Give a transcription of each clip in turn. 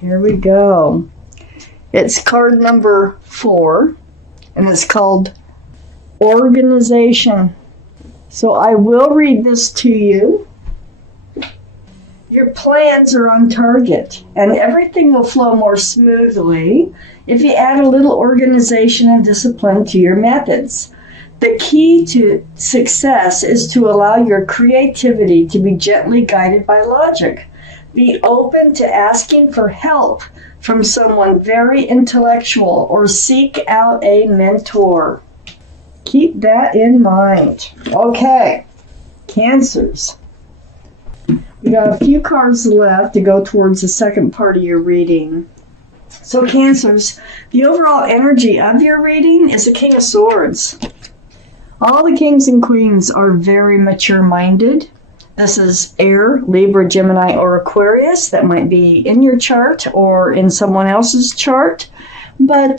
Here we go. It's card number 4, and it's called Organization. So I will read this to you. Your plans are on target, and everything will flow more smoothly if you add a little organization and discipline to your methods. The key to success is to allow your creativity to be gently guided by logic. Be open to asking for help from someone very intellectual or seek out a mentor. Keep that in mind. Okay, Cancers. We got a few cards left to go towards the second part of your reading. So Cancers, the overall energy of your reading is the King of Swords. All the kings and queens are very mature-minded. This is Air, Libra, Gemini, or Aquarius. That might be in your chart or in someone else's chart. But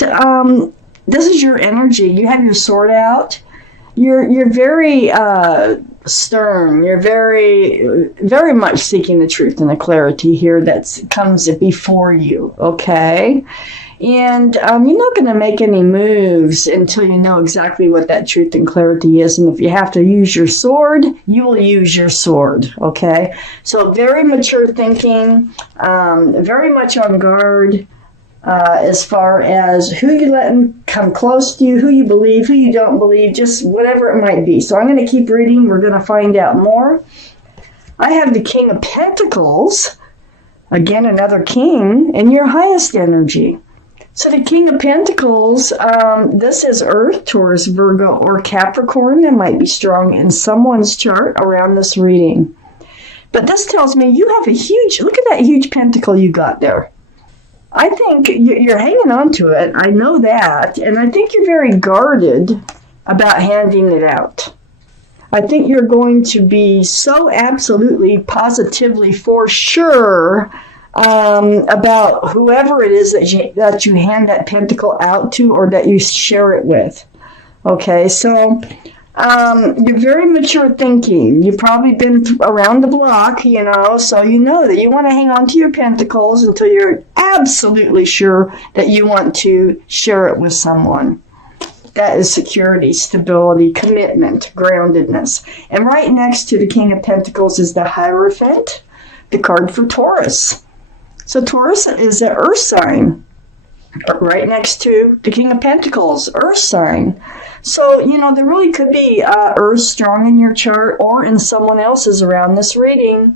this is your energy. You have your sword out. You're very stern. You're very much seeking the truth and the clarity here that comes before you, okay? And you're not going to make any moves until you know exactly what that truth and clarity is. And if you have to use your sword, you will use your sword, okay? So very mature thinking, very much on guard as far as who you letting come close to you, who you believe, who you don't believe, just whatever it might be. So I'm going to keep reading. We're going to find out more. I have the King of Pentacles, again, another king, in your highest energy. So the King of Pentacles, this is Earth, Taurus, Virgo, or Capricorn. That might be strong in someone's chart around this reading. But this tells me you have a huge, look at that huge pentacle you got there. I think you're hanging on to it. I know that. And I think you're very guarded about handing it out. I think you're going to be so absolutely, positively, for sure about whoever it is that you hand that pentacle out to or that you share it with. Okay, so you're very mature thinking. You've probably been around the block, so you know that you want to hang on to your pentacles until you're absolutely sure that you want to share it with someone. That is security, stability, commitment, groundedness. And right next to the King of Pentacles is the Hierophant, the card for Taurus. So Taurus is an earth sign. Right next to the King of Pentacles, earth sign. So, there really could be earth strong in your chart or in someone else's around this reading.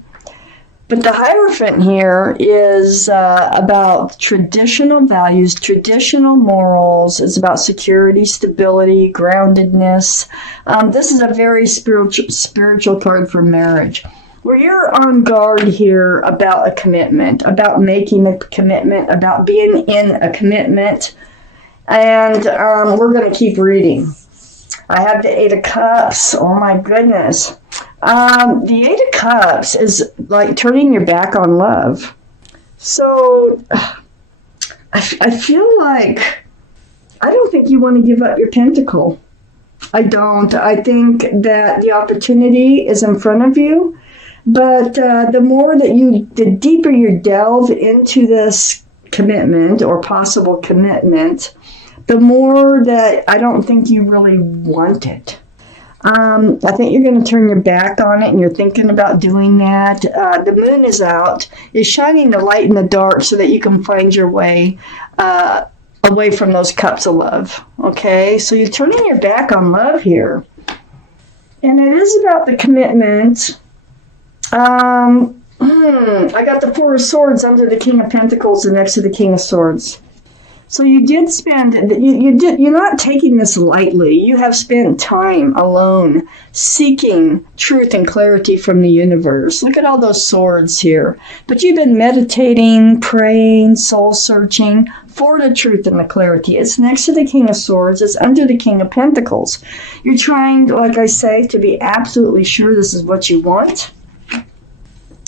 But the Hierophant here is about traditional values, traditional morals. It's about security, stability, groundedness. This is a very spiritual card for marriage, where you're on guard here about a commitment, about making a commitment, about being in a commitment. And we're going to keep reading. I have the Eight of Cups. Oh my goodness. The Eight of Cups is like turning your back on love. So I feel like I don't think you want to give up your pentacle. I don't. I think that the opportunity is in front of you. But the deeper you delve into this commitment or possible commitment, the more that I don't think you really want it. I think you're going to turn your back on it, and you're thinking about doing that. The moon is out, is shining the light in the dark so that you can find your way away from those cups of love. Okay, so you're turning your back on love here. And it is about the commitment. I got the Four of Swords under the King of Pentacles and next to the King of Swords. So you did spend, you're not taking this lightly. You have spent time alone seeking truth and clarity from the universe. Look at all those swords here. But you've been meditating, praying, soul searching for the truth and the clarity. It's next to the King of Swords. It's under the King of Pentacles. You're trying, like I say, to be absolutely sure this is what you want.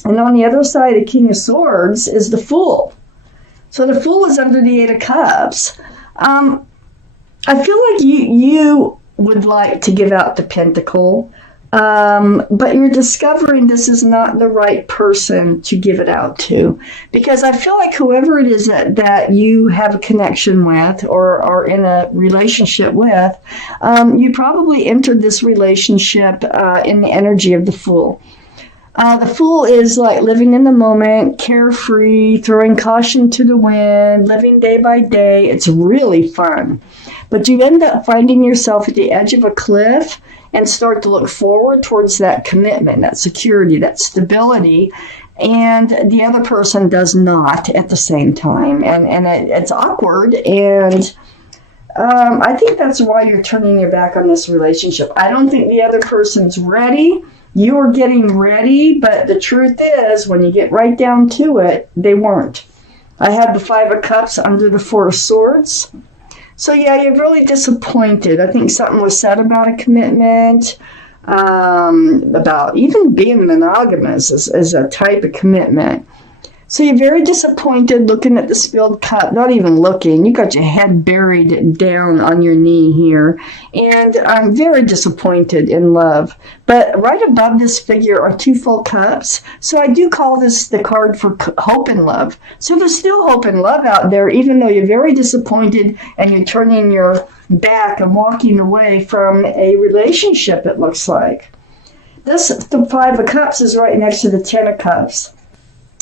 And on the other side of the King of Swords is the Fool. So the Fool is under the Eight of Cups. I feel like you would like to give out the pentacle. But you're discovering this is not the right person to give it out to. Because I feel like whoever it is that you have a connection with or are in a relationship with, you probably entered this relationship in the energy of the Fool. The Fool is like living in the moment, carefree, throwing caution to the wind, living day by day. It's really fun. But you end up finding yourself at the edge of a cliff and start to look forward towards that commitment, that security, that stability, and the other person does not at the same time. And it's awkward, and I think that's why you're turning your back on this relationship. I don't think the other person's ready. You are getting ready, but the truth is, when you get right down to it, they weren't. I had the Five of Cups under the Four of Swords. So yeah, you're really disappointed. I think something was said about a commitment, about even being monogamous is a type of commitment. So you're very disappointed looking at the spilled cup, not even looking. You got your head buried down on your knee here. And I'm very disappointed in love. But right above this figure are two full cups. So I do call this the card for hope and love. So there's still hope and love out there, even though you're very disappointed and you're turning your back and walking away from a relationship, it looks like. The Five of Cups is right next to the Ten of Cups,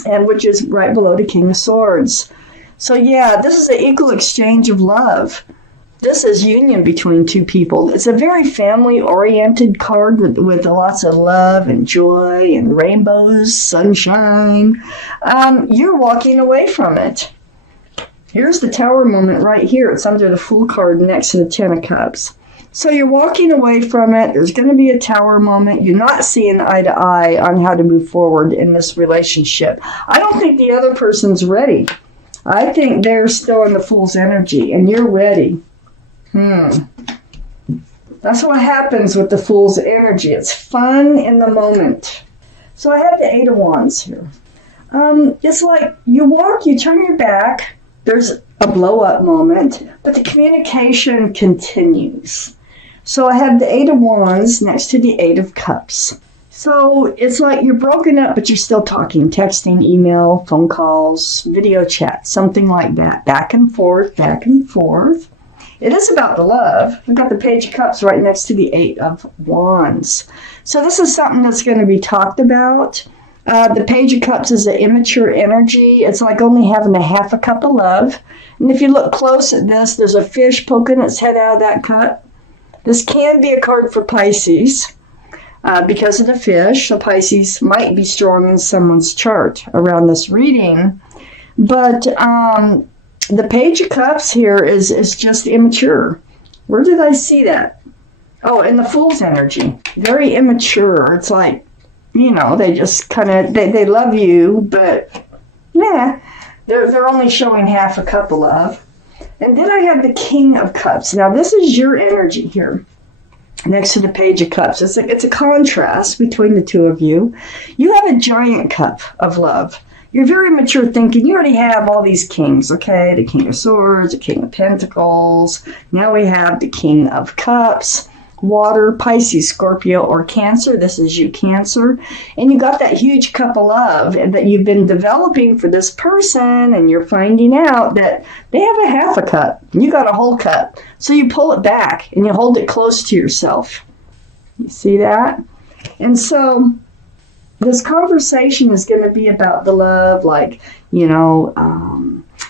and which is right below the King of Swords. So yeah, this is an equal exchange of love. This is union between two people. It's a very family-oriented card with lots of love and joy and rainbows, sunshine. You're walking away from it. Here's the Tower moment right here. It's under the Fool card next to the Ten of Cups. So you're walking away from it. There's going to be a Tower moment. You're not seeing eye to eye on how to move forward in this relationship. I don't think the other person's ready. I think they're still in the Fool's energy, and you're ready. That's what happens with the Fool's energy. It's fun in the moment. So I have the Eight of Wands here. It's like you walk, you turn your back. There's a blow-up moment, but the communication continues. So I have the Eight of Wands next to the Eight of Cups. So it's like you're broken up, but you're still talking, texting, email, phone calls, video chat, something like that. Back and forth, back and forth. It is about the love. We've got the Page of Cups right next to the Eight of Wands. So this is something that's going to be talked about. The Page of Cups is an immature energy. It's like only having a half a cup of love. And if you look close at this, there's a fish poking its head out of that cup. This can be a card for Pisces because of the fish. So Pisces might be strong in someone's chart around this reading. But the Page of Cups here is just immature. Where did I see that? Oh, in the Fool's energy. Very immature. It's like, you know, they just kind of, they love you, but yeah, they're only showing half a cup of love. And then I have the King of Cups. Now, this is your energy here next to the Page of Cups. It's a contrast between the two of you. You have a giant cup of love. You're very mature thinking. You already have all these kings, okay? The King of Swords, the King of Pentacles. Now we have the King of Cups. Water, Pisces, Scorpio, or Cancer. This is you, Cancer. And you got that huge cup of love that you've been developing for this person, and you're finding out that they have a half a cup. You got a whole cup. So you pull it back, and you hold it close to yourself. You see that? And so this conversation is going to be about the love, like, you know,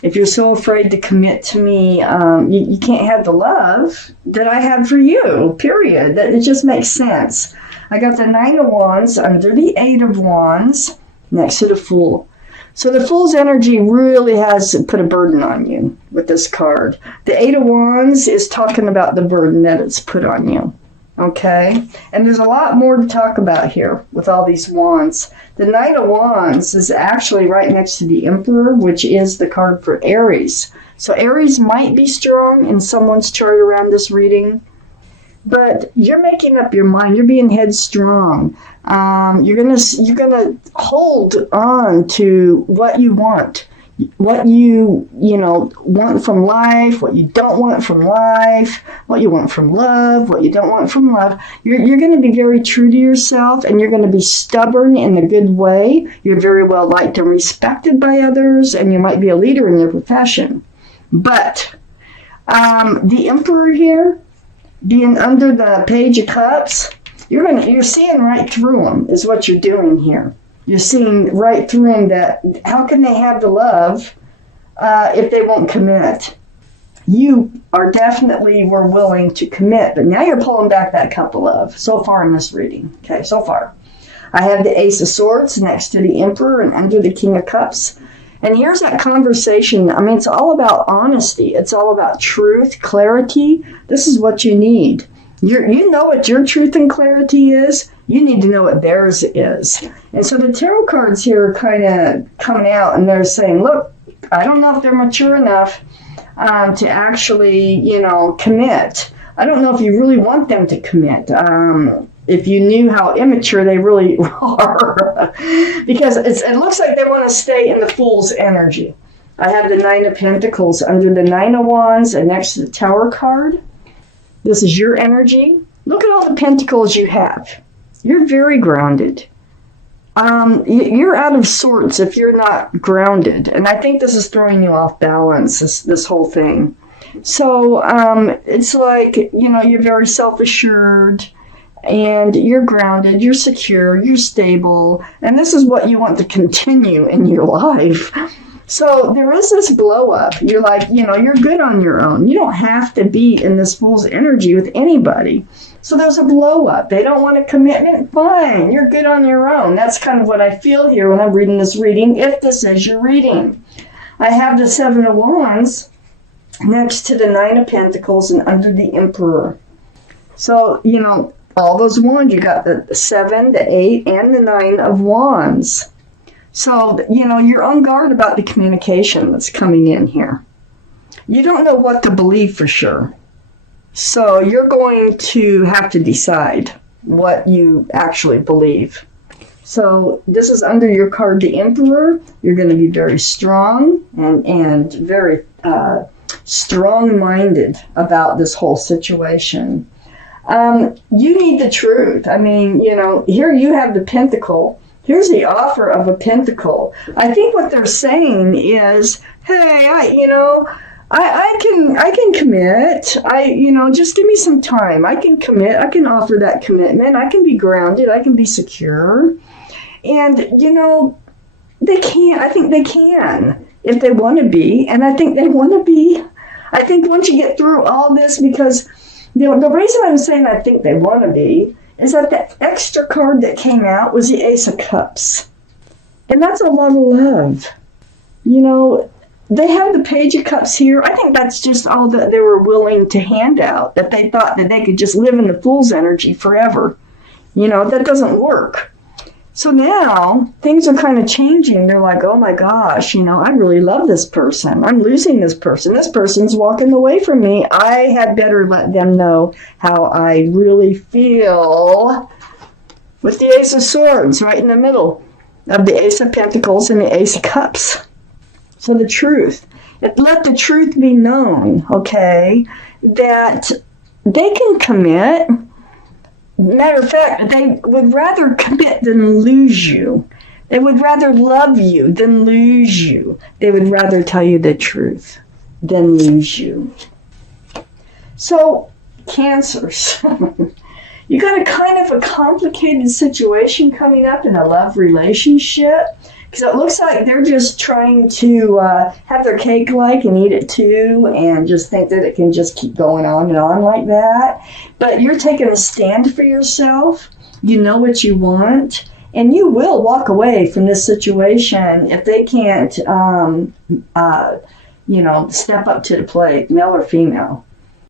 if you're so afraid to commit to me, you can't have the love that I have for you, period. It just makes sense. I got the Nine of Wands under the Eight of Wands next to the Fool. So the Fool's energy really has put a burden on you with this card. The Eight of Wands is talking about the burden that it's put on you. Okay? And there's a lot more to talk about here with all these wands. The Knight of Wands is actually right next to the Emperor, which is the card for Aries. So Aries might be strong in someone's chart around this reading. But you're making up your mind. You're being headstrong. You're gonna hold on to what you want. what you know, want from life, what you don't want from life, what you want from love, what you don't want from love. You're going to be very true to yourself, and you're going to be stubborn in a good way. You're very well liked and respected by others, and you might be a leader in your profession. But the Emperor here, being under the Page of Cups, you're seeing right through them, is what you're doing here. You're seeing right through them that how can they have the love if they won't commit? You are definitely were willing to commit, but now you're pulling back that cup of love so far in this reading. Okay, so far. I have the Ace of Swords next to the Emperor and under the King of Cups. And here's that conversation. I mean, it's all about honesty. It's all about truth, clarity. This is what you need. You know what your truth and clarity is. You need to know what theirs is. And so the tarot cards here are kind of coming out, and they're saying, look, I don't know if they're mature enough to actually, you know, commit. I don't know if you really want them to commit. If you knew how immature they really are. Because it looks like they want to stay in the Fool's energy. I have the Nine of Pentacles under the Nine of Wands and next to the Tower card. This is your energy. Look at all the pentacles you have. You're very grounded. You're out of sorts if you're not grounded. And I think this is throwing you off balance, this whole thing. So it's like, you know, you're very self-assured and you're grounded, you're secure, you're stable. And this is what you want to continue in your life. So there is this blow up. You're like, you know, you're good on your own. You don't have to be in this Fool's energy with anybody. So there's a blow up. They don't want a commitment. Fine. You're good on your own. That's kind of what I feel here when I'm reading this reading, if this is your reading. I have the Seven of Wands next to the Nine of Pentacles and under the Emperor. So, you know, all those wands, you got the 7, the 8, and the 9 of Wands. So, you know, you're on guard about the communication that's coming in here. You don't know what to believe for sure. So you're going to have to decide what you actually believe. So this is under your card, the Emperor. You're going to be very strong and very strong-minded about this whole situation. You need the truth. I mean, you know, here you have the Pentacle. Here's the offer of a pentacle. I think what they're saying is, hey, I can commit. Just give me some time. I can commit. I can offer that commitment. I can be grounded. I can be secure. And, you know, they can. I think they can if they want to be. And I think they want to be. I think once you get through all this, because the reason I'm saying I think they want to be is that the extra card that came out was the Ace of Cups. And that's a lot of love. You know, they have the Page of Cups here. I think that's just all that they were willing to hand out, that they thought that they could just live in the Fool's energy forever. You know, that doesn't work. So now things are kind of changing. They're like, oh my gosh, you know, I really love this person. I'm losing this person. This person's walking away from me. I had better let them know how I really feel. With the Ace of Swords right in the middle of the Ace of Pentacles and the Ace of Cups. So the truth. Let the truth be known, okay, that they can commit. Matter of fact, they would rather commit than lose you. They would rather love you than lose you. They would rather tell you the truth than lose you. So, Cancers. You got a kind of a complicated situation coming up in a love relationship. Because it looks like they're just trying to have their cake like and eat it too, and just think that it can just keep going on and on like that. But you're taking a stand for yourself. You know what you want, and you will walk away from this situation if they can't, step up to the plate, male or female.